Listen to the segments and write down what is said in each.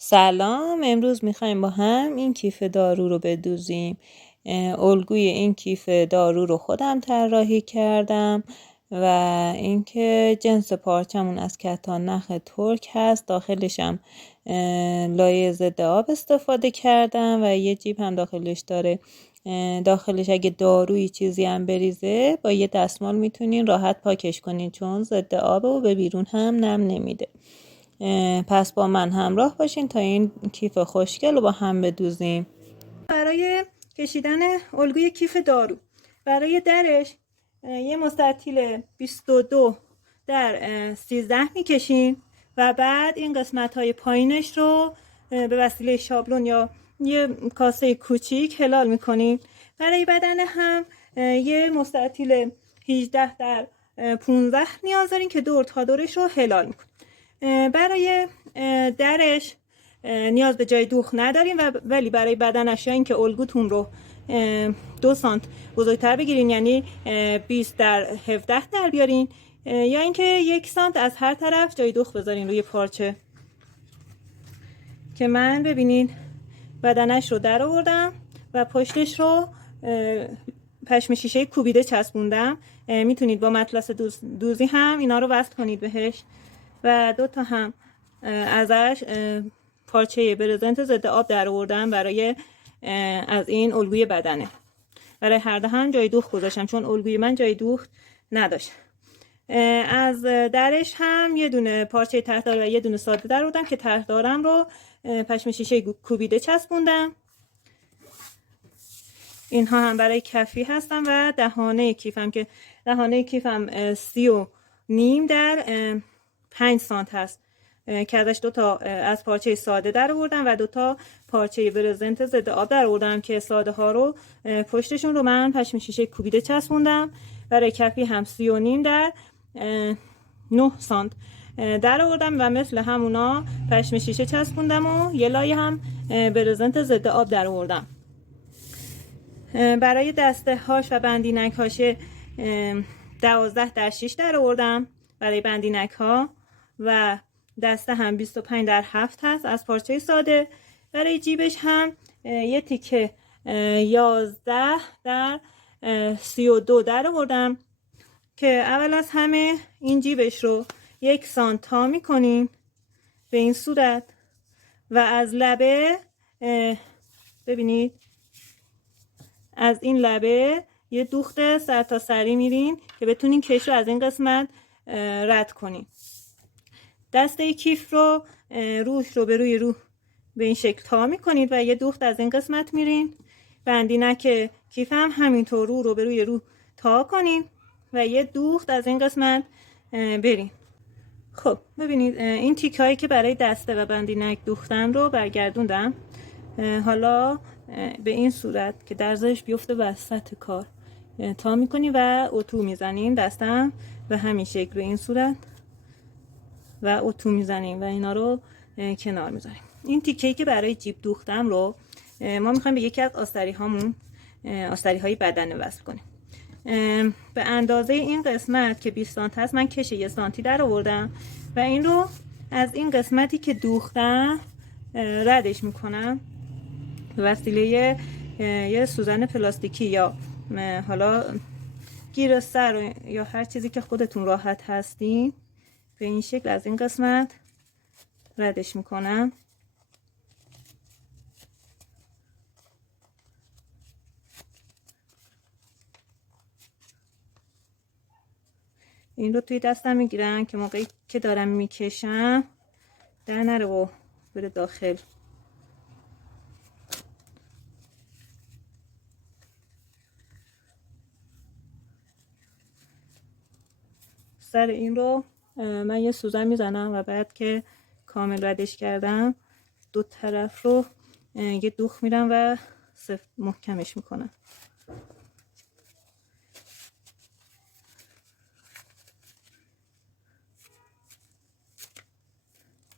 سلام، امروز میخوایم با هم این کیف دارو رو بدوزیم. الگوی این کیف دارو رو خودم طراحی کردم و اینکه جنس پارچمون از کتان نخ ترک هست. داخلش هم لایه ضد آب استفاده کردم و یه جیب هم داخلش داره. داخلش اگه دارویی چیزی هم بریزه با یه دستمال میتونین راحت پاکش کنین، چون ضد آبه و به بیرون هم نم نمیده. پس با من همراه باشین تا این کیف خوشگل رو با هم بدوزیم. برای کشیدن الگوی کیف دارو، برای درش یه مستطیل 22 در 13 میکشین و بعد این قسمت های پایینش رو به وسیله شابلون یا یه کاسه کوچیک هلال میکنین. برای بدن هم یه مستطیل 18 در 15 نیاز دارین که دور تا دورش رو هلال میکنین. برای درش نیاز به جای دوخ نداریم ولی برای بدنش یا اینکه الگوتون رو 2 سانت بزرگتر بگیرین، یعنی 20 در 17 در بیارین، یا اینکه 1 سانت از هر طرف جای دوخ بذارین روی پارچه. که من ببینین بدنش رو در آوردم و پشتش رو پشم شیشه کوبیده چسبوندم. میتونید با مطلس دوزی هم اینا رو وصل کنید بهش و 2 تا هم ازش پارچه برزنت ضد آب در آوردم برای از این الگوی بدنه. برای هر ده هم جای دوخت گذاشتم چون الگوی من جای دوخت نداشت. از درش هم یه دونه پارچه تهدار و یه دونه ساده در آوردم که تهدارم رو پشم شیشه کوبیده چسبوندم. اینها هم برای کفی هستم و دهانه کیفم که دهانه کیفم 30.5 در 5 سانت هست که ازش 2 تا از پارچه ساده در آوردم و 2 تا پارچه برزنت ضد آب در آوردم که ساده ها رو پشتشون رو من پشم شیشه کوبیده چسبوندم. برای کفی هم 30.5 در 9 سانت در آوردم و مثل همونا پشم شیشه چسبوندم و یه لایه هم برزنت ضد آب در آوردم. برای دسته هاش و بندینک هاش 12 در 6 در آوردم برای بندینک ها و دسته هم 25 در 7 هست از پارچه ساده. برای جیبش هم یه تیکه 11 در 32 در آوردم که اول از همه این جیبش رو 1 سانت تا میکنیم به این صورت و از لبه ببینید از این لبه یه دوخت سر تا سری میرین که بتونین کش رو از این قسمت رد کنین. دسته کیف رو روش رو به روی رو به این شکل تا میکنید و یه دوخت از این قسمت میرین. بندینک کیف هم همینطور رو به روی رو تا کنین و یه دوخت از این قسمت برین. خب ببینید این تیک هایی که برای دسته و بندینک دوختم رو برگردوندم. حالا به این صورت که درزش بیفته وسط کار تا میکنی و اتو میزنیم دستم به همین شکل به این صورت و اتو میزنیم و اینا رو کنار میذاریم. این تیکه‌ای که برای جیب دوختم رو ما میخوایم به یکی از آستری هامون آستری های بدن وصل کنیم. به اندازه این قسمت که 20 سانت هست من کش 1 سانتی در آوردم و این رو از این قسمتی که دوختم ردش میکنم به وسیله یه سوزن پلاستیکی یا حالا گیر سر یا هر چیزی که خودتون راحت هستین به این شکل از این قسمت ردش میکنم. این رو توی دستم میگیرم که موقعی که دارم میکشم در نره و بره داخل. سر این رو من یه سوزن میزنم و بعد که کامل ردش کردم 2 طرف رو یه دوخ میرم و محکمش میکنم.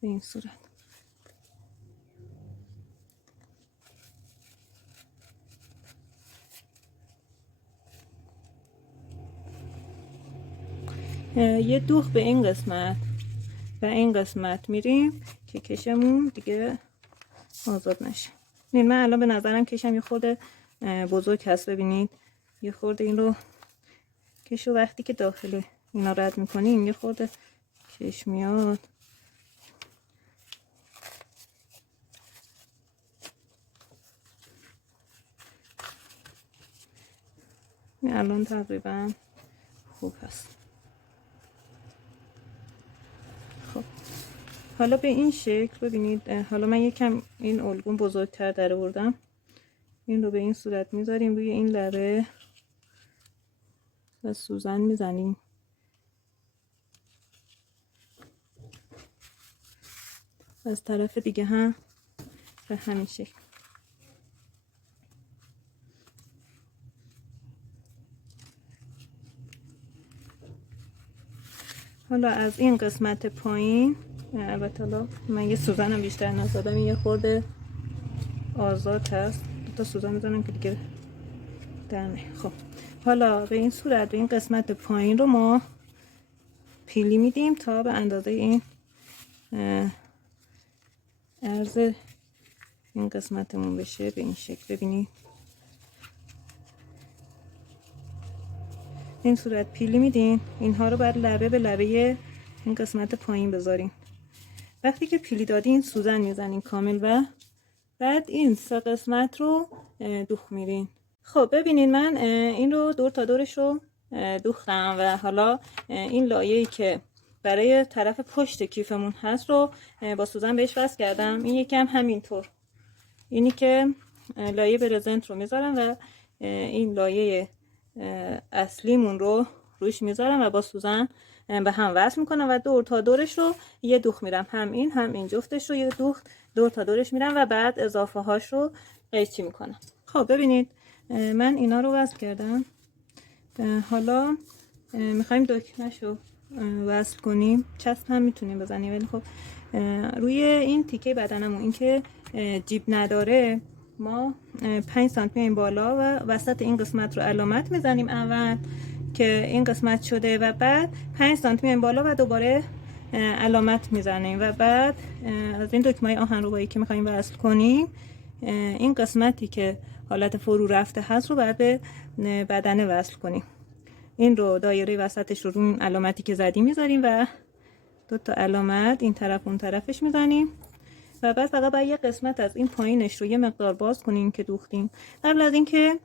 به این صورت. یه دوخ به این قسمت و این قسمت میریم که کشمون دیگه آزاد نشه. این من الان به نظرم کشم یه خورده بزرگ هست. ببینید یه خورده این رو کشو وقتی که داخل اینا رد میکنیم یه خورده کش میاد. این الان تقریبا خوب هست. خب حالا به این شکل ببینید. حالا من یکم این الگون بزرگتر در آوردم. این رو به این صورت میذاریم روی این لبه و سوزن میزنیم. از طرف دیگه هم به همین شکل. حالا از این قسمت پایین، البته حالا من یه سوزنم بیشتر نزدم، این یه خورده آزاد هست. دو تا سوزن میزنم که دیگه درمه. خب حالا به این صورت به این قسمت پایین رو ما پیلی میدیم تا به اندازه این عرض این قسمتمون بشه. به این شکل ببینید این صورت پیلی میدین. اینها رو بعد لبه به لبه این قسمت پایین بذارین. وقتی که پیلی دادین سوزن میزنین کامل و بعد این سه قسمت رو دوخ میرین. خب ببینین من این رو دور تا دورش رو دوختم و حالا این لایه‌ای که برای طرف پشت کیفمون هست رو با سوزن بهش وصل کردم. این یکم همینطور، اینی که لایه برزنت رو میذارم و این لایه اصلیمون رو روش میذارم و با سوزن به هم وصل میکنم و دور تا دورش رو یه دوخ میرم. هم این جفتش رو یه دوخ دور تا دورش میرم و بعد اضافه هاش رو قیچی میکنم. خب ببینید من اینا رو وصل کردم. حالا میخوایم دکمه‌ش رو وصل کنیم. چسب هم میتونیم بزنیم ولی خب روی این تیکه بدنمون این که جیب نداره ما 5 سانتی این بالا و وسط این قسمت رو علامت میزنیم اول که این قسمت شده و بعد 5 سانتی این بالا و دوباره علامت میزنیم و بعد از این دکمه آهن روبایی که میخوایم وصل کنیم این قسمتی که حالت فرو رفته هست رو بعد به بدنه وصل کنیم. این رو دایره وسطش رو این علامتی که زدیم میذاریم و 2 تا علامت این طرف اون طرفش میزنیم و بعد فقط باید یه قسمت از این پایینش رو یه مقدار باز کنیم که دوختیم. قبل از اینکه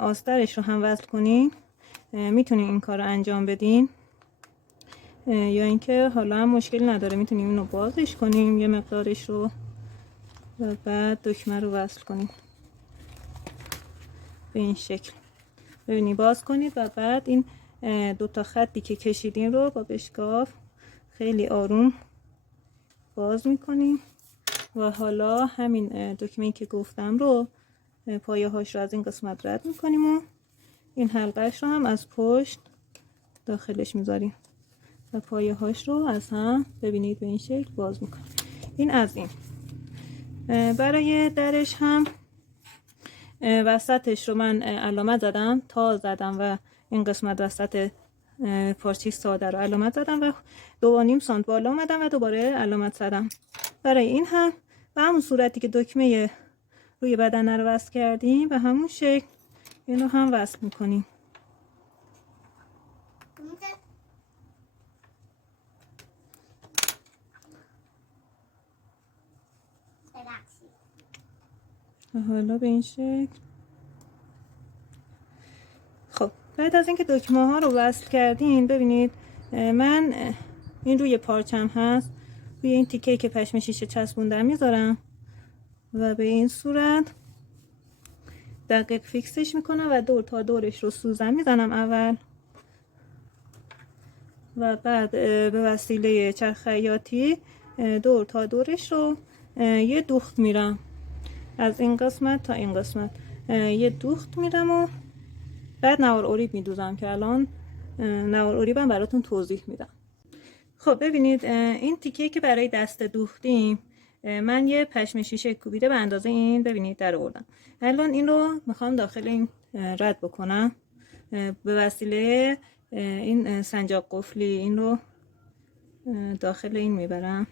آسترش رو هم وصل کنیم میتونیم این کار رو انجام بدین یا اینکه حالا هم مشکل نداره میتونیم اینو بازش کنیم یه مقدارش رو و بعد دکمه رو وصل کنیم به این شکل. ببینید باز کنید و بعد این 2 تا خطی که کشیدین رو با بشکاف خیلی آروم باز میکنیم و حالا همین دکمه‌ای که گفتم رو پایه هاش رو از این قسمت رد میکنیم و این حلقهش رو هم از پشت داخلش میذاریم و پایه هاش رو از هم ببینید به این شکل باز میکنیم. این از این. برای درش هم وسطش رو من علامت زدم، تا زدم و این قسمت وسط پارچه ساده رو علامت زدم و 2.5 سانت بالا اومدم و دوباره علامت زدم. برای این هم به همون صورتی که دکمه روی بدن رو وصل کردیم به همون شکل اینو هم وصل میکنیم. حالا به این شکل. خب بعد از اینکه دکمه ها رو وصل کردین ببینید من این روی پارچم هست روی این تیکه که پشم شیشه چسبوندم میذارم و به این صورت دقیق فیکسش میکنم و دور تا دورش رو سوزن میزنم اول و بعد به وسیله چرخ خیاطی دور تا دورش رو یه دوخت میرم از این قسمت تا این قسمت یه دوخت میرم و بعد نوار اوریب میدوزم که الان نوار اوریبم براتون توضیح میدم. خب ببینید این تیکه که برای دست دوختیم من یه پشم شیشه کوبیده به اندازه این ببینید در آوردم. الان این رو میخوام داخل این رد بکنم به وسیله این سنجاق قفلی این رو داخل این میبرم